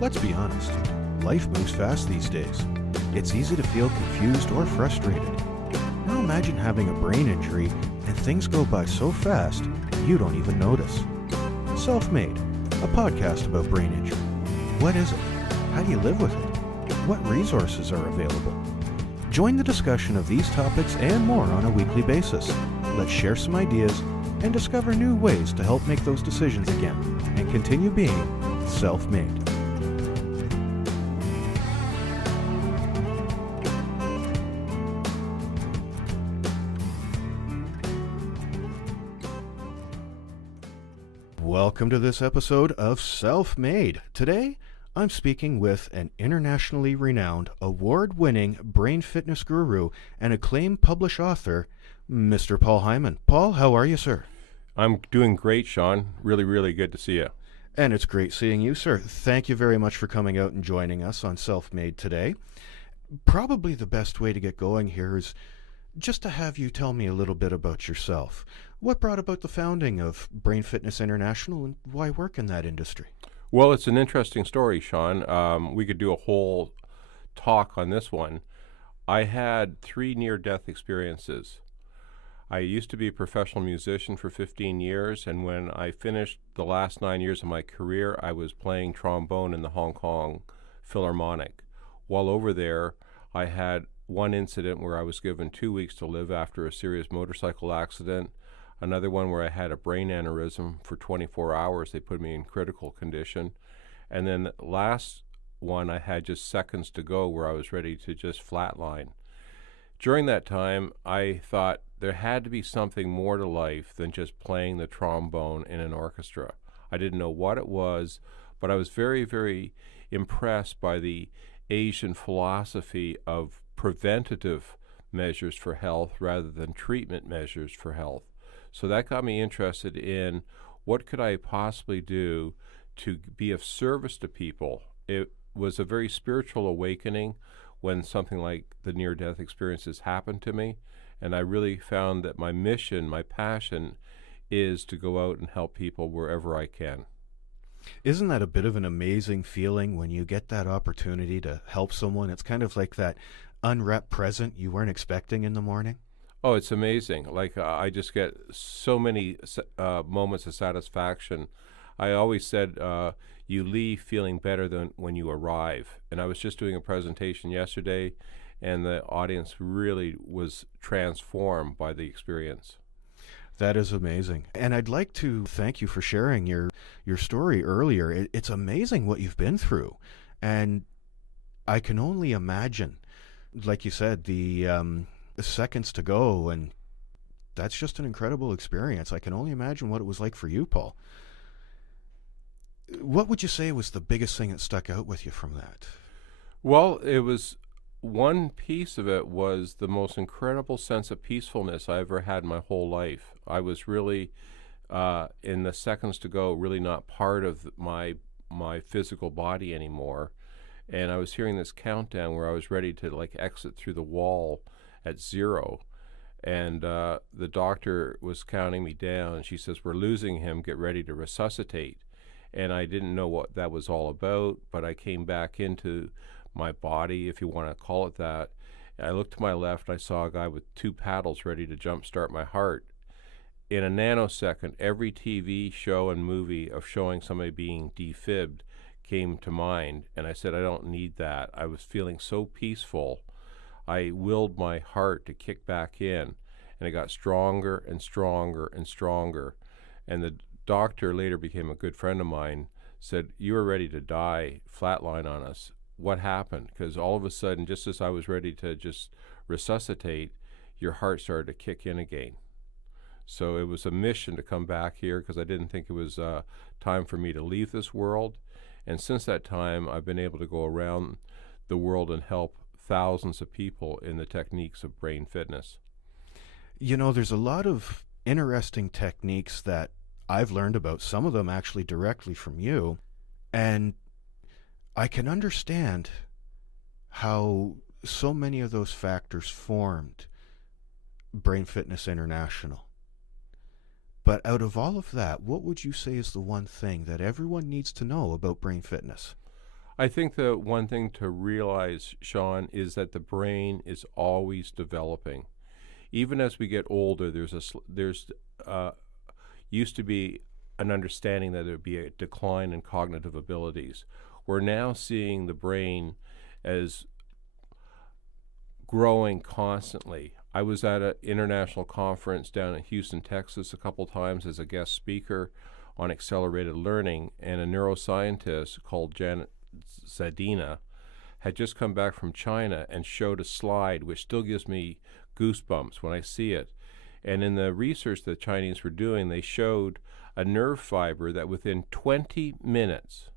Let's be honest, life moves fast these days. It's easy to feel confused or frustrated. Now imagine having a brain injury and things go by so fast you don't even notice. Self-Made, a podcast about brain injury. What is it? How do you live with it? What resources are available? Join the discussion of these topics and more on a weekly basis. Let's share some ideas and discover new ways to help make those decisions again and continue being self-made. Welcome to this episode of Self-Made. Today, I'm speaking with an internationally renowned, award-winning brain fitness guru and acclaimed published author, Mr. Paul Hyman. Paul, how are you, sir? I'm doing great, Sean. Really good to see you. And it's great seeing you, sir. Thank you very much for coming out and joining us on Self-Made today. Probably the best way to get going here is just to have you tell me a little bit about yourself. What brought about the founding of Brain Fitness International and why work in that industry? Well, it's an interesting story, Sean. We could do a whole talk on this one. I had 3 near-death experiences. I used to be a professional musician for 15 years, and when I finished the last 9 years of my career, I was playing trombone in the Hong Kong Philharmonic. While over there, I had one incident where I was given 2 weeks to live after a serious motorcycle accident. Another one where I had a brain aneurysm for 24 hours. They put me in critical condition. And then the last one, I had just seconds to go where I was ready to just flatline. During that time, I thought there had to be something more to life than just playing the trombone in an orchestra. I didn't know what it was, but I was very impressed by the Asian philosophy of preventative measures for health rather than treatment measures for health. So that got me interested in what could I possibly do to be of service to people. It was a very spiritual awakening when something like the near-death experiences happened to me, and I really found that my mission, my passion, is to go out and help people wherever I can. Isn't that a bit of an amazing feeling when you get that opportunity to help someone? It's kind of like that unwrapped present you weren't expecting in the morning. Oh, it's amazing. Like, I just get so many moments of satisfaction. I always said you leave feeling better than when you arrive. And I was just doing a presentation yesterday, and the audience really was transformed by the experience. That is amazing. And I'd like to thank you for sharing your story earlier. It's amazing what you've been through. And I can only imagine, like you said, the seconds to go, and that's just an incredible experience. I can only imagine what it was like for you, Paul. What would you say was the biggest thing that stuck out with you from that? Well, it was one piece of it was the most incredible sense of peacefulness I ever had in my whole life. I was really, in the seconds to go, really not part of my physical body anymore. And I was hearing this countdown where I was ready to like exit through the wall at 0, and the doctor was counting me down, and she says, "We're losing him, get ready to resuscitate." And I didn't know what that was all about, but I came back into my body, if you want to call it that. I looked to my left, and I saw a guy with 2 paddles ready to jumpstart my heart. In a nanosecond, every TV show and movie of showing somebody being defibbed came to mind, and I said, I don't need that. I was feeling so peaceful. I willed my heart to kick back in, and it got stronger and stronger and stronger. And the doctor, later became a good friend of mine, said, "You were ready to die, flatline on us. What happened?" Because all of a sudden, just as I was ready to just resuscitate, your heart started to kick in again. So it was a mission to come back here because I didn't think it was time for me to leave this world. And since that time, I've been able to go around the world and help thousands of people in the techniques of brain fitness. You know, there's a lot of interesting techniques that I've learned about, some of them actually directly from you, and I can understand how so many of those factors formed Brain Fitness International. But out of all of that, what would you say is the one thing that everyone needs to know about brain fitness? I think the one thing to realize, Sean, is that the brain is always developing. Even as we get older, there's used to be an understanding that there would be a decline in cognitive abilities. We're now seeing the brain as growing constantly. I was at an international conference down in Houston, Texas, a couple times as a guest speaker on accelerated learning, and a neuroscientist called Janet Zadina had just come back from China and showed a slide which still gives me goosebumps when I see it. And in the research the Chinese were doing, they showed a nerve fiber that within 20 minutes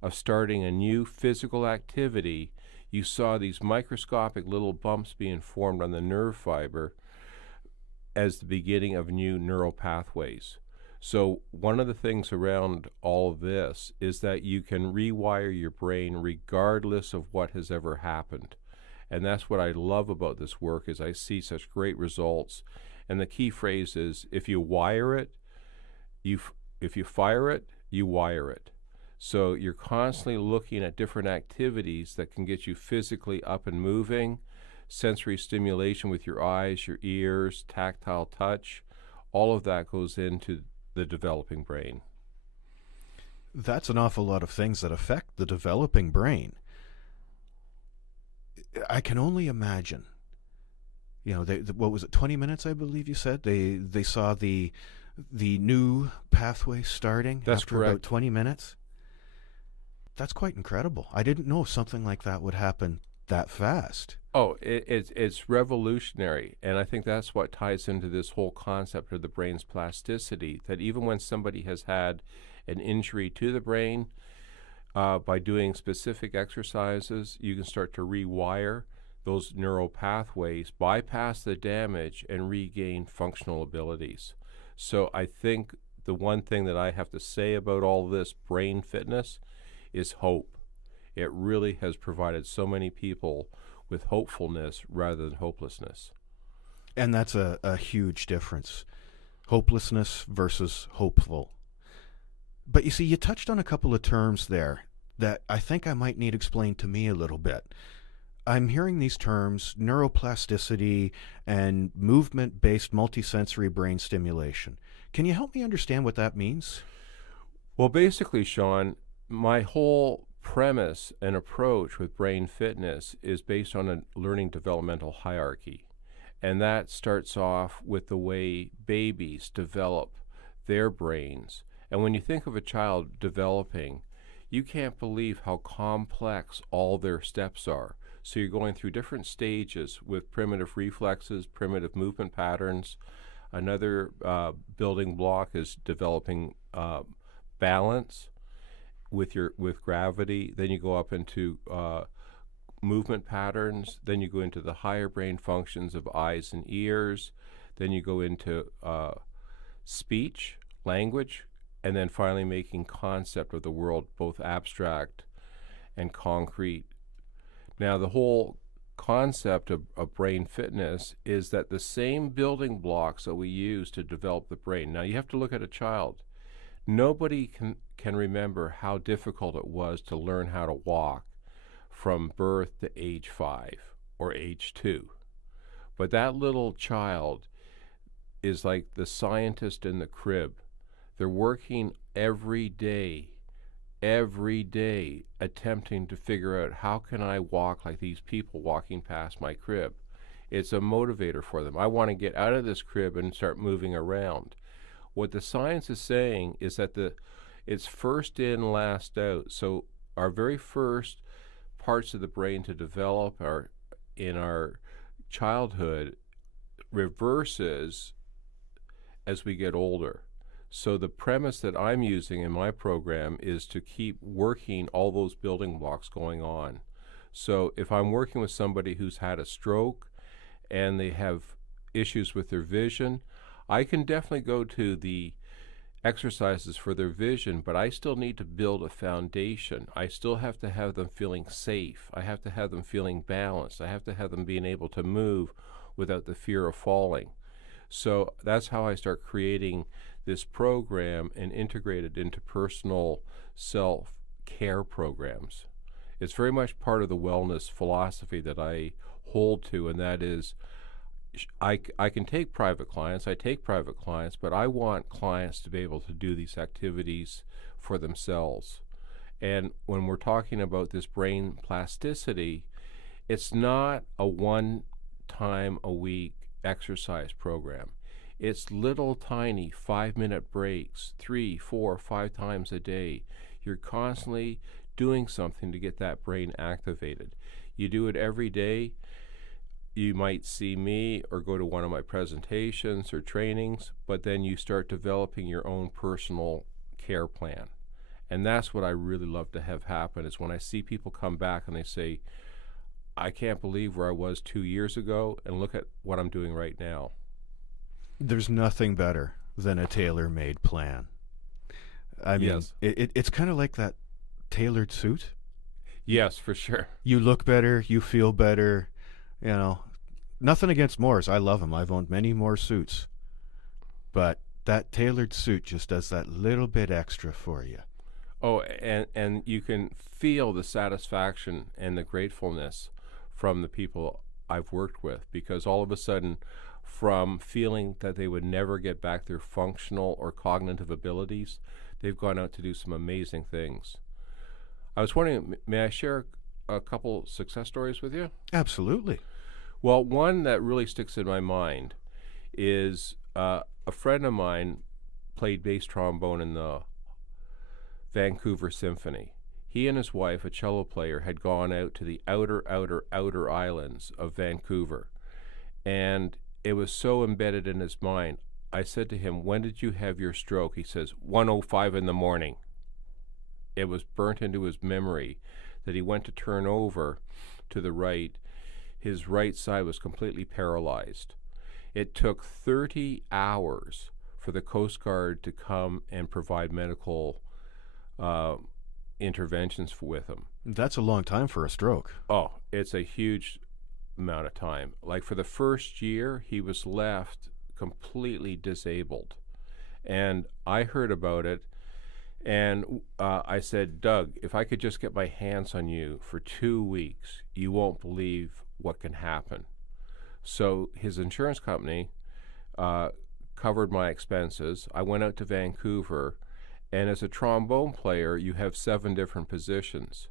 of starting a new physical activity, you saw these microscopic little bumps being formed on the nerve fiber as the beginning of new neural pathways. So one of the things around all of this is that you can rewire your brain regardless of what has ever happened. And that's what I love about this work, is I see such great results. And the key phrase is, if you wire it, if you fire it, you wire it. So you're constantly looking at different activities that can get you physically up and moving, sensory stimulation with your eyes, your ears, tactile touch. All of that goes into the developing brain. That's an awful lot of things that affect the developing brain. I can only imagine. You know, what was it, 20 minutes, I believe you said? They saw the new pathway starting That's after correct. about 20 minutes? That's quite incredible. I didn't know something like that would happen that fast. Oh, it's revolutionary, and I think that's what ties into this whole concept of the brain's plasticity, that even when somebody has had an injury to the brain, by doing specific exercises, you can start to rewire those neural pathways, bypass the damage, and regain functional abilities. So I think the one thing that I have to say about all this brain fitness is hope. It really has provided so many people with hopefulness rather than hopelessness. And that's a huge difference. Hopelessness versus hopeful. But you see, you touched on a couple of terms there that I think I might need explained to me a little bit. I'm hearing these terms, neuroplasticity and movement-based multisensory brain stimulation. Can you help me understand what that means? Well, basically, Sean, my whole premise and approach with brain fitness is based on a learning developmental hierarchy. And that starts off with the way babies develop their brains. And when you think of a child developing, you can't believe how complex all their steps are. So you're going through different stages with primitive reflexes, primitive movement patterns. Another building block is developing balance with gravity. Then you go up into movement patterns. Then you go into the higher brain functions of eyes and ears. Then you go into speech, language, and then finally making concept of the world, both abstract and concrete. Now, the whole concept of brain fitness is that the same building blocks that we use to develop the brain. Now, you have to look at a child. Nobody can remember how difficult it was to learn how to walk from birth to age 5 or age 2. But that little child is like the scientist in the crib. They're working every day, attempting to figure out, how can I walk like these people walking past my crib? It's a motivator for them. I want to get out of this crib and start moving around. What the science is saying is that it's first in, last out. So our very first parts of the brain to develop are in our childhood reverses as we get older. So the premise that I'm using in my program is to keep working all those building blocks going on. So if I'm working with somebody who's had a stroke and they have issues with their vision, I can definitely go to the exercises for their vision, but I still need to build a foundation. I still have to have them feeling safe. I have to have them feeling balanced. I have to have them being able to move without the fear of falling. So that's how I start creating this program and integrate it into personal self-care programs. It's very much part of the wellness philosophy that I hold to, and that is I can take private clients, I take private clients, but I want clients to be able to do these activities for themselves. And when we're talking about this brain plasticity, it's not a one time a week exercise program. It's little tiny 5-minute breaks, 3, 4, 5 times a day. You're constantly doing something to get that brain activated. You do it every day. You might see me or go to one of my presentations or trainings, but then you start developing your own personal care plan. And that's what I really love to have happen, is when I see people come back and they say, I can't believe where I was 2 years ago, and look at what I'm doing right now. There's nothing better than a tailor-made plan. I mean, Yes. it's kind of like that tailored suit. Yes, for sure. You look better, you feel better, Nothing against Moores. I love them. I've owned many Moore suits. But that tailored suit just does that little bit extra for you. Oh, and you can feel the satisfaction and the gratefulness from the people I've worked with, because all of a sudden, from feeling that they would never get back their functional or cognitive abilities, they've gone out to do some amazing things. I was wondering, may I share a couple success stories with you? Absolutely. Well, one that really sticks in my mind is a friend of mine played bass trombone in the Vancouver Symphony. He and his wife, a cello player, had gone out to the outer islands of Vancouver. And it was so embedded in his mind. I said to him, when did you have your stroke? He says, 1:05 in the morning. It was burnt into his memory that he went to turn over to the right. His right side was completely paralyzed. It took 30 hours for the Coast Guard to come and provide medical interventions with him. That's a long time for a stroke. Oh, it's a huge amount of time. Like, for the first year, he was left completely disabled. And I heard about it, and I said, Doug, if I could just get my hands on you for 2 weeks, you won't believe what can happen. So his insurance company covered my expenses. I went out to Vancouver, and as a trombone player, you have 7 different positions.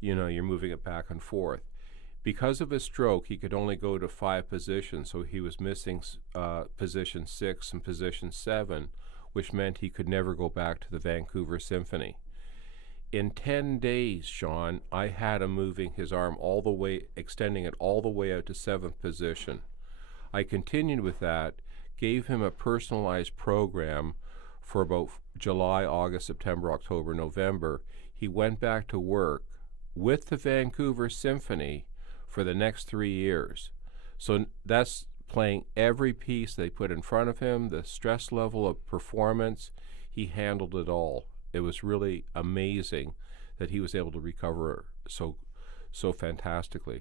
You're moving it back and forth. Because of his stroke, he could only go to 5 positions, so he was missing position 6 and position 7, which meant he could never go back to the Vancouver Symphony. In 10 days, Sean, I had him moving his arm all the way, extending it all the way out to 7th position. I continued with that, gave him a personalized program for about July, August, September, October, November. He went back to work with the Vancouver Symphony for the next 3 years. So that's playing every piece they put in front of him, the stress level of performance. He handled it all. It was really amazing that he was able to recover so fantastically.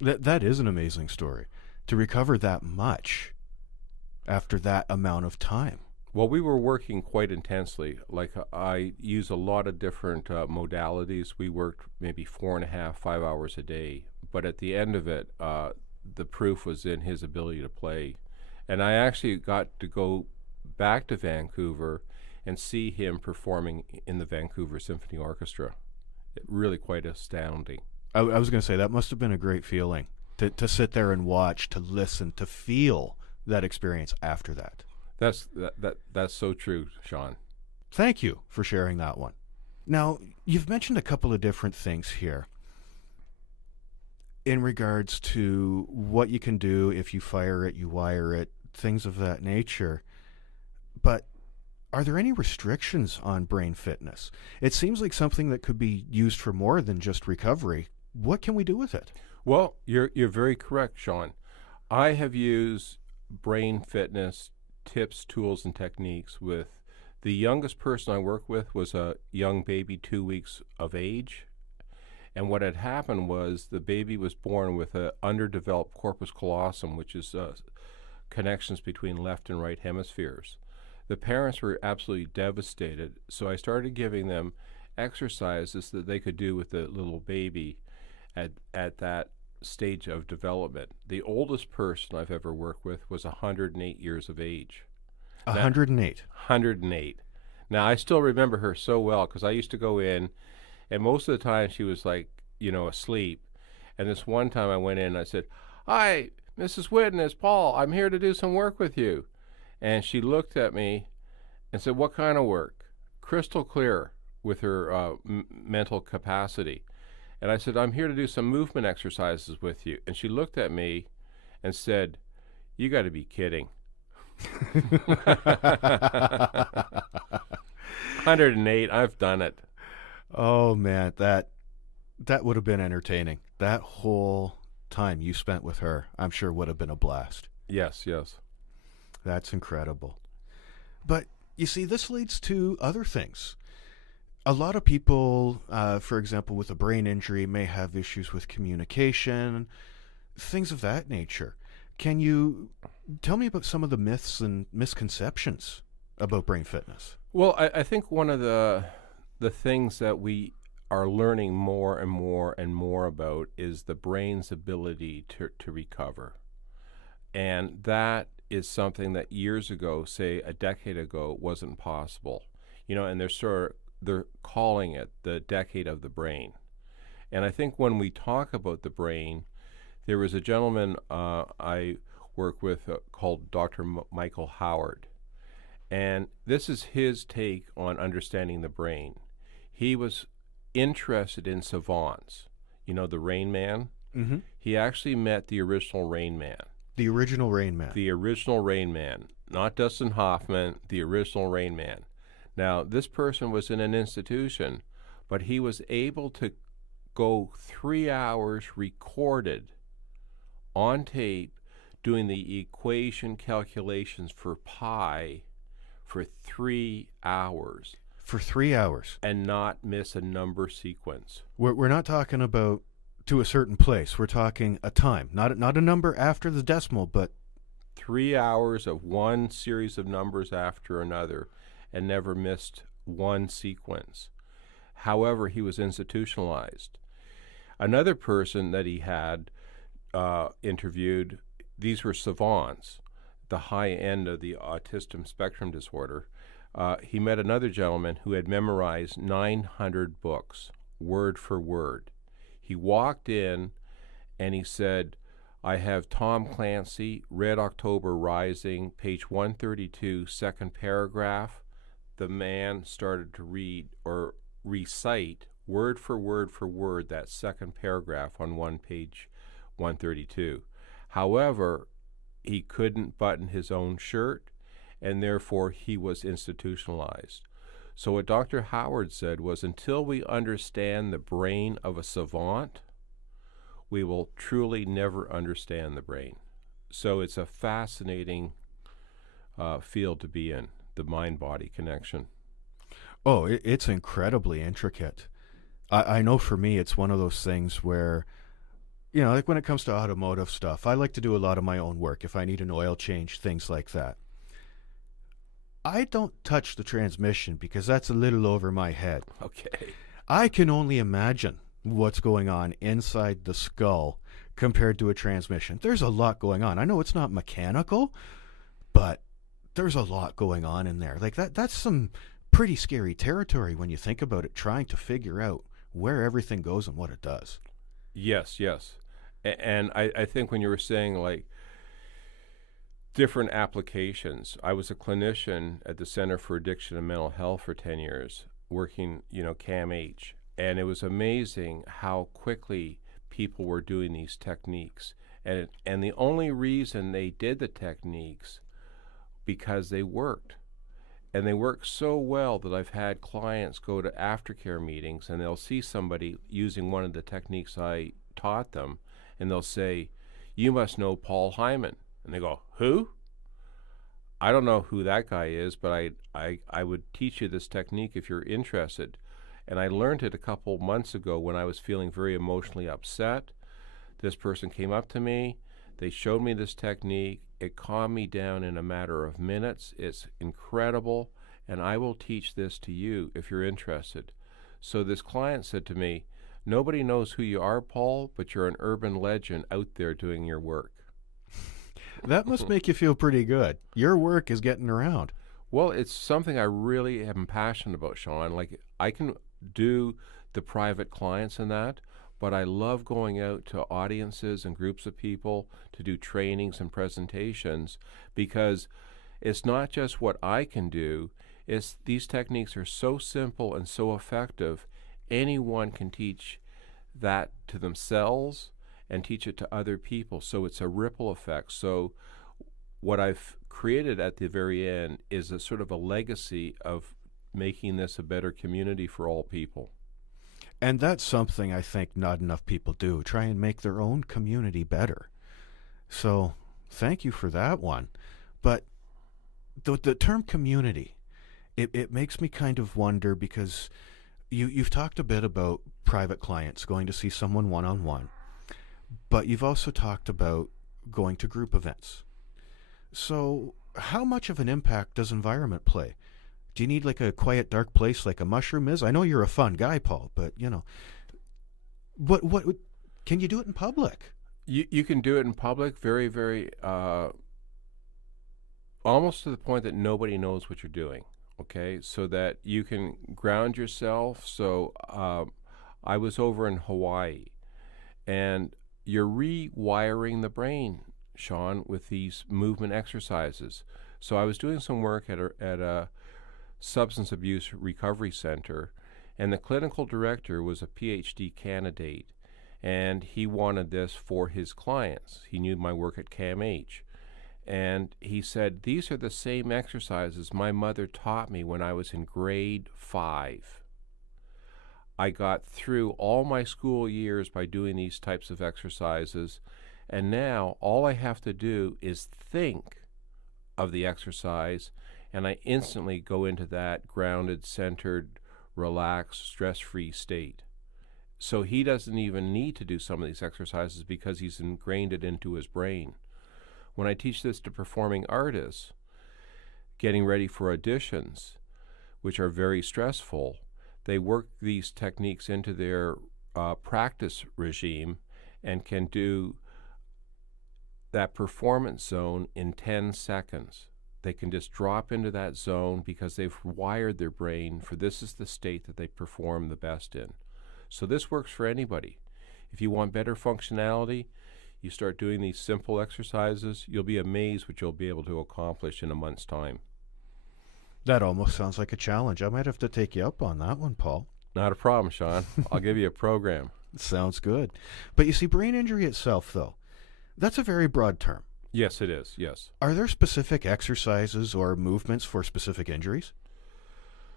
That is an amazing story. To recover that much after that amount of time. Well, we were working quite intensely. Like, I use a lot of different modalities. We worked maybe 4.5, 5 hours a day. But at the end of it, the proof was in his ability to play. And I actually got to go back to Vancouver and see him performing in the Vancouver Symphony Orchestra. Really quite astounding. I was going to say, that must have been a great feeling to sit there and watch, to listen, to feel that experience after that. That's so true, Sean. Thank you for sharing that one. Now, you've mentioned a couple of different things here in regards to what you can do if you fire it, you wire it, things of that nature. But are there any restrictions on brain fitness? It seems like something that could be used for more than just recovery. What can we do with it? Well, you're very correct, Sean. I have used brain fitness tips, tools, and techniques with the youngest person I worked with was a young baby 2 weeks of age. And what had happened was the baby was born with an underdeveloped corpus callosum, which is connections between left and right hemispheres. The parents were absolutely devastated, so I started giving them exercises that they could do with the little baby at that stage of development. The oldest person I've ever worked with was 108 years of age. 108. 108. Now, I still remember her so well because I used to go in, and most of the time she was like, asleep. And this one time I went in and I said, "Hi, Mrs. Whitten, it's Paul. I'm here to do some work with you." And she looked at me and said, "What kind of work?" Crystal clear with her mental capacity. And I said, "I'm here to do some movement exercises with you." And she looked at me and said, "You got to be kidding." 108, I've done it. Oh man, that would have been entertaining. That whole time you spent with her, I'm sure would have been a blast. Yes, yes. That's incredible. But you see, this leads to other things. A lot of people, for example, with a brain injury may have issues with communication, things of that nature. Can you tell me about some of the myths and misconceptions about brain fitness? Well, I think one of the things that we are learning more and more and more about is the brain's ability to recover. And that is something that years ago, say a decade ago, wasn't possible. And they're calling it the decade of the brain. And I think when we talk about the brain, there was a gentleman I work with called Dr. Michael Howard. And this is his take on understanding the brain. He was interested in savants. The Rain Man? Mm-hmm. He actually met the original Rain Man. The original Rain Man. The original Rain Man. Not Dustin Hoffman, the original Rain Man. Now, this person was in an institution, but he was able to go 3 hours recorded on tape doing the equation calculations for pi for 3 hours. For 3 hours. And not miss a number sequence. We're not talking about to a certain place. We're talking a time, not a number after the decimal, but 3 hours of one series of numbers after another, and never missed one sequence. However, he was institutionalized. Another person that he had interviewed, these were savants, the high end of the autism spectrum disorder. He met another gentleman who had memorized 900 books, word for word. He walked in and he said, "I have Tom Clancy, Red October Rising, page 132, second paragraph." The man started to read or recite word for word that second paragraph on one page 132. However, he couldn't button his own shirt, and therefore he was institutionalized. So what Dr. Howard said was, until we understand the brain of a savant, we will truly never understand the brain. So it's a fascinating field to be in, the mind-body connection. Oh, it's incredibly intricate. I know for me, it's one of those things where, like when it comes to automotive stuff, I like to do a lot of my own work if I need an oil change, things like that. I don't touch the transmission because that's a little over my head. Okay. I can only imagine what's going on inside the skull compared to a transmission. There's a lot going on. I know it's not mechanical, but there's a lot going on in there. Like that's some pretty scary territory when you think about it, trying to figure out where everything goes and what it does. Yes, yes. And I think when you were saying like different applications, I was a clinician at the Center for Addiction and Mental Health for 10 years, working, CAMH. And it was amazing how quickly people were doing these techniques. And the only reason they did the techniques because they worked. And they work so well that I've had clients go to aftercare meetings and they'll see somebody using one of the techniques I taught them, and they'll say, "You must know Paul Hyman." And they go, "Who?" "I don't know who that guy is, but I would teach you this technique if you're interested." And I learned it a couple months ago when I was feeling very emotionally upset. This person came up to me. They showed me this technique. It calmed me down in a matter of minutes. It's incredible, and I will teach this to you if you're interested. So this client said to me, "Nobody knows who you are, Paul, but you're an urban legend out there doing your work." That must make you feel pretty good. Your work is getting around. Well, it's something I really am passionate about, Sean. Like, I can do the private clients and that, but I love going out to audiences and groups of people to do trainings and presentations, because it's not just what I can do, it's these techniques are so simple and so effective, anyone can teach that to themselves and teach it to other people. So it's a ripple effect. So what I've created at the very end is a sort of a legacy of making this a better community for all people. And that's something I think not enough people do, try and make their own community better. So thank you for that one. But the term community, it makes me kind of wonder, because you've talked a bit about private clients, going to see someone one-on-one, but you've also talked about going to group events. So how much of an impact does environment play? Do you need like a quiet, dark place like a mushroom is? I know you're a fun guy, Paul, but what can you do it in public? You can do it in public, very, very, almost to the point that nobody knows what you're doing. Okay, so that you can ground yourself. So I was over in Hawaii, and you're rewiring the brain, Sean, with these movement exercises. So I was doing some work at a substance abuse recovery center, and the clinical director was a PhD candidate, and he wanted this for his clients. He knew my work at CAMH. And he said, "These are the same exercises my mother taught me when I was in grade 5. I got through all my school years by doing these types of exercises, and now all I have to do is think of the exercise, and I instantly go into that grounded, centered, relaxed, stress-free state." So he doesn't even need to do some of these exercises because he's ingrained it into his brain. When I teach this to performing artists, getting ready for auditions, which are very stressful, they work these techniques into their practice regime and can do that performance zone in 10 seconds. They can just drop into that zone because they've wired their brain for this is the state that they perform the best in. So this works for anybody. If you want better functionality, you start doing these simple exercises, you'll be amazed what you'll be able to accomplish in a month's time. That almost sounds like a challenge. I might have to take you up on that one, Paul. Not a problem, Sean. I'll give you a program. Sounds good. But you see, brain injury itself, though, that's a very broad term. Yes, it is, yes. Are there specific exercises or movements for specific injuries?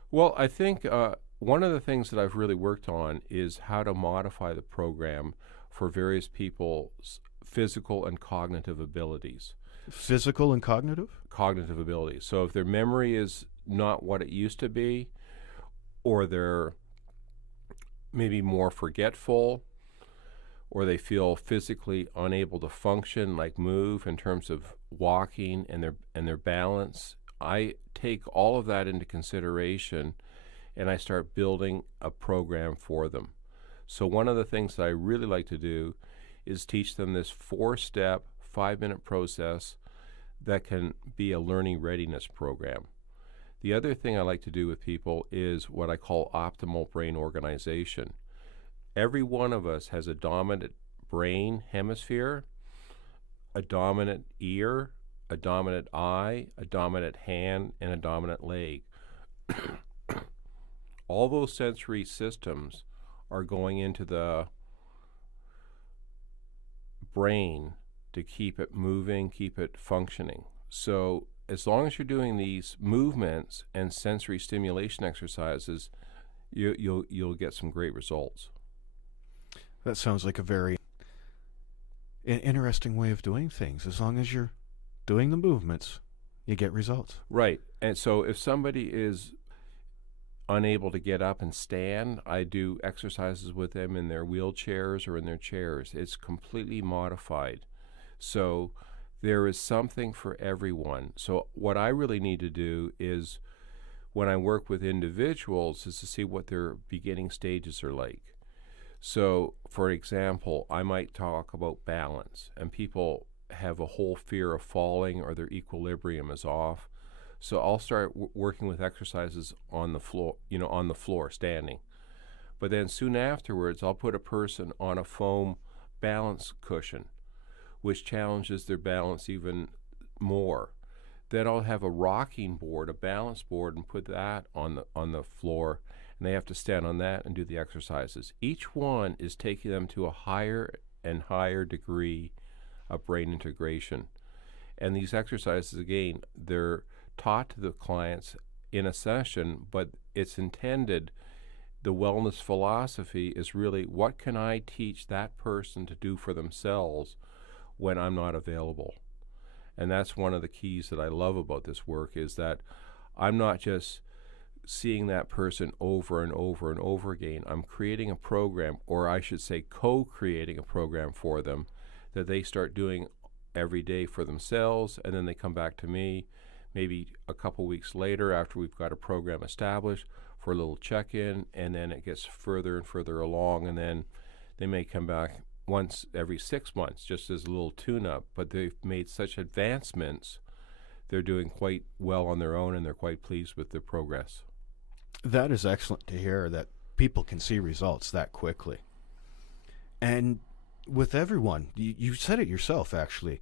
Well, I think one of the things that I've really worked on is how to modify the program for various people's physical and cognitive abilities. Physical and cognitive? Cognitive abilities. So if their memory is not what it used to be, or they're maybe more forgetful, or they feel physically unable to function, like move in terms of walking and their balance, I take all of that into consideration and I start building a program for them. So one of the things that I really like to do is teach them this 4-step, 5-minute process that can be a learning readiness program. The other thing I like to do with people is what I call optimal brain organization. Every one of us has a dominant brain hemisphere, a dominant ear, a dominant eye, a dominant hand, and a dominant leg. All those sensory systems are going into the brain to keep it moving, keep it functioning. So as long as you're doing these movements and sensory stimulation exercises, you'll get some great results. That sounds like a very interesting way of doing things. As long as you're doing the movements, you get results. Right. And so if somebody is unable to get up and stand, I do exercises with them in their wheelchairs or in their chairs. It's completely modified. So there is something for everyone. So what I really need to do is, when I work with individuals is to see what their beginning stages are like. So, for example, I might talk about balance, and people have a whole fear of falling or their equilibrium is off. So I'll start working with exercises on the floor, on the floor, standing. But then soon afterwards, I'll put a person on a foam balance cushion, which challenges their balance even more. Then I'll have a rocking board, a balance board, and put that on the floor, and they have to stand on that and do the exercises. Each one is taking them to a higher and higher degree of brain integration. And these exercises, again, they're taught to the clients in a session, but it's intended, the wellness philosophy is really, what can I teach that person to do for themselves when I'm not available? And that's one of the keys that I love about this work, is that I'm not just seeing that person over and over and over again. I'm creating a program, or I should say co-creating a program for them that they start doing every day for themselves, and then they come back to me maybe a couple weeks later after we've got a program established for a little check-in, and then it gets further and further along, and then they may come back once every 6 months just as a little tune-up, but they've made such advancements, they're doing quite well on their own, and they're quite pleased with their progress. That is excellent to hear, that people can see results that quickly. And with everyone, you said it yourself, actually,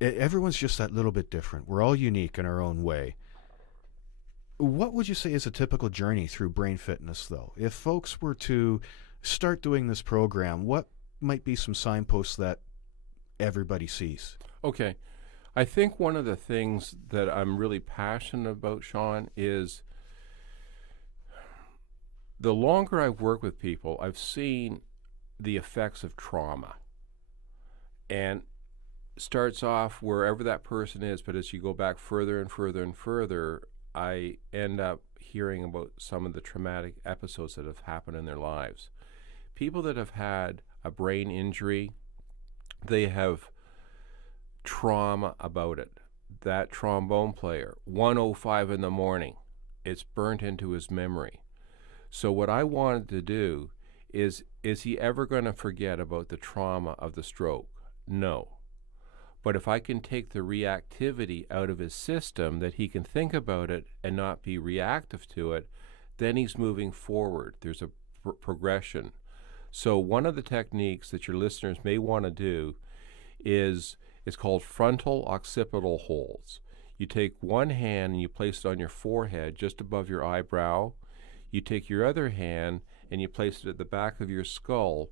everyone's just that little bit different. We're all unique in our own way. What would you say is a typical journey through brain fitness, though? If folks were to start doing this program, what might be some signposts that everybody sees? Okay. I think one of the things that I'm really passionate about, Sean, is the longer I've worked with people, I've seen the effects of trauma. And starts off wherever that person is, but as you go back further and further and further, I end up hearing about some of the traumatic episodes that have happened in their lives. People that have had a brain injury, they have trauma about it. That trombone player, 1:05 in the morning, it's burnt into his memory. So what I wanted to do is he ever going to forget about the trauma of the stroke? No. But if I can take the reactivity out of his system, that he can think about it and not be reactive to it, then he's moving forward. There's a progression. So one of the techniques that your listeners may want to do is called frontal occipital holds. You take one hand and you place it on your forehead just above your eyebrow. You take your other hand and you place it at the back of your skull.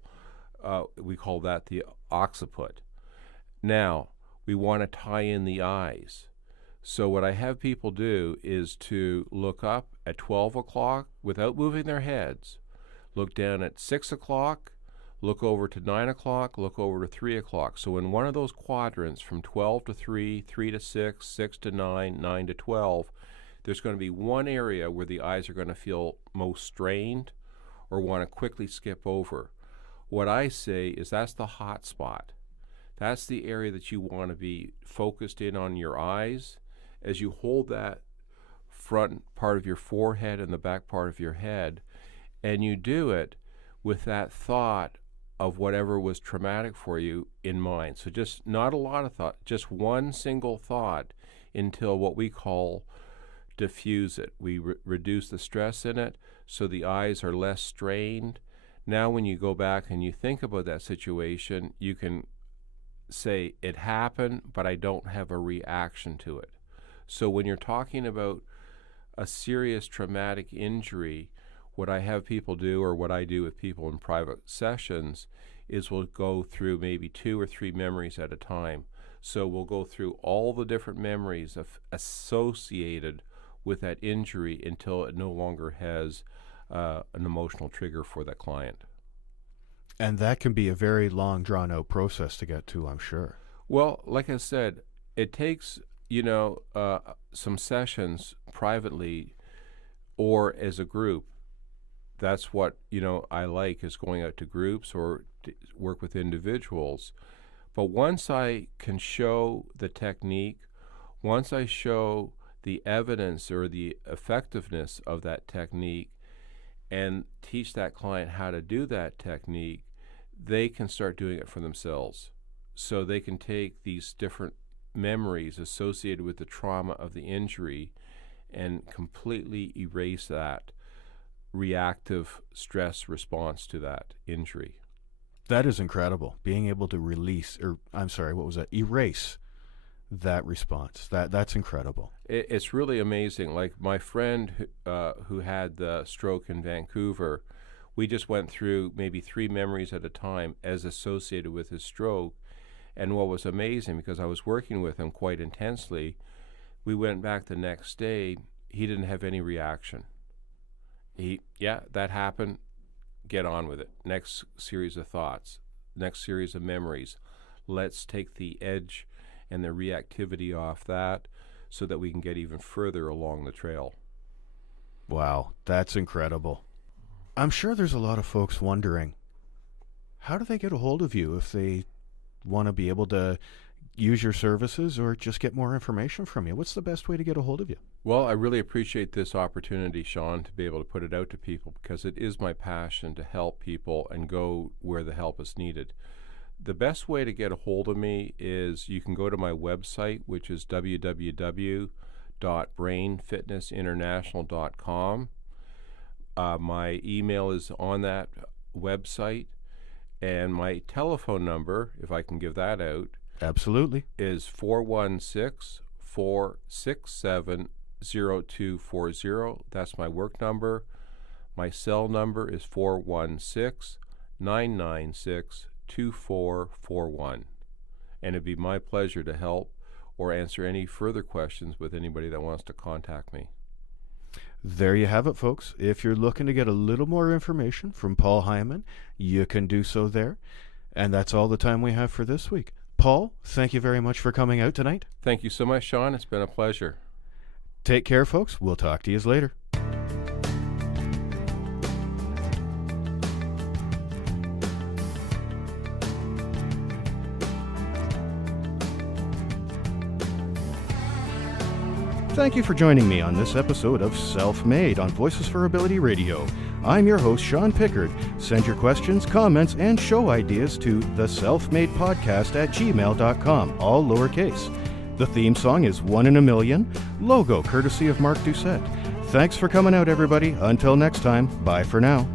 We call that the occiput. Now, we want to tie in the eyes. So what I have people do is to look up at 12 o'clock without moving their heads. Look down at 6 o'clock, look over to 9 o'clock, look over to 3 o'clock. So in one of those quadrants from 12 to 3, 3 to 6, 6 to 9, 9 to 12, there's going to be one area where the eyes are going to feel most strained or want to quickly skip over. What I say is that's the hot spot. That's the area that you want to be focused in on your eyes as you hold that front part of your forehead and the back part of your head, and you do it with that thought of whatever was traumatic for you in mind. So just not a lot of thought, just one single thought until what we call diffuse it. We reduce the stress in it so the eyes are less strained. Now when you go back and you think about that situation, you can say it happened, but I don't have a reaction to it. So when you're talking about a serious traumatic injury, what I have people do, or what I do with people in private sessions, is we'll go through maybe 2 or 3 memories at a time. So we'll go through all the different memories associated with that injury until it no longer has an emotional trigger for that client. And that can be a very long, drawn-out process to get to, I'm sure. Well, like I said, it takes, some sessions privately or as a group. That's what, I like, is going out to groups or to work with individuals. But once I can show the technique, once I show the evidence or the effectiveness of that technique and teach that client how to do that technique, they can start doing it for themselves. So they can take these different memories associated with the trauma of the injury and completely erase that reactive stress response to that injury. That is incredible. Being able to erase that response. That's incredible. It's really amazing. Like my friend who had the stroke in Vancouver, we just went through maybe 3 memories at a time as associated with his stroke. And what was amazing, because I was working with him quite intensely, we went back the next day, he didn't have any reaction. That happened, get on with it. Next series of thoughts, next series of memories. Let's take the edge and the reactivity off that so that we can get even further along the trail. Wow, that's incredible. I'm sure there's a lot of folks wondering, how do they get a hold of you if they want to be able to use your services or just get more information from you? What's the best way to get a hold of you? Well, I really appreciate this opportunity, Sean, to be able to put it out to people, because it is my passion to help people and go where the help is needed. The best way to get a hold of me is you can go to my website, which is www.brainfitnessinternational.com. My email is on that website, and my telephone number, if I can give that out, absolutely, is 416-467-0240. That's my work number. My cell number is 416-996-2441. And it'd be my pleasure to help or answer any further questions with anybody that wants to contact me. There you have it, folks. If you're looking to get a little more information from Paul Hyman, you can do so there. And that's all the time we have for this week. Paul, thank you very much for coming out tonight. Thank you so much, Sean. It's been a pleasure. Take care, folks. We'll talk to you later. Thank you for joining me on this episode of Self-Made on Voices for Ability Radio. I'm your host, Sean Pickard. Send your questions, comments, and show ideas to theselfmadepodcast@gmail.com, all lowercase. The theme song is One in a Million, logo courtesy of Mark Doucette. Thanks for coming out, everybody. Until next time, bye for now.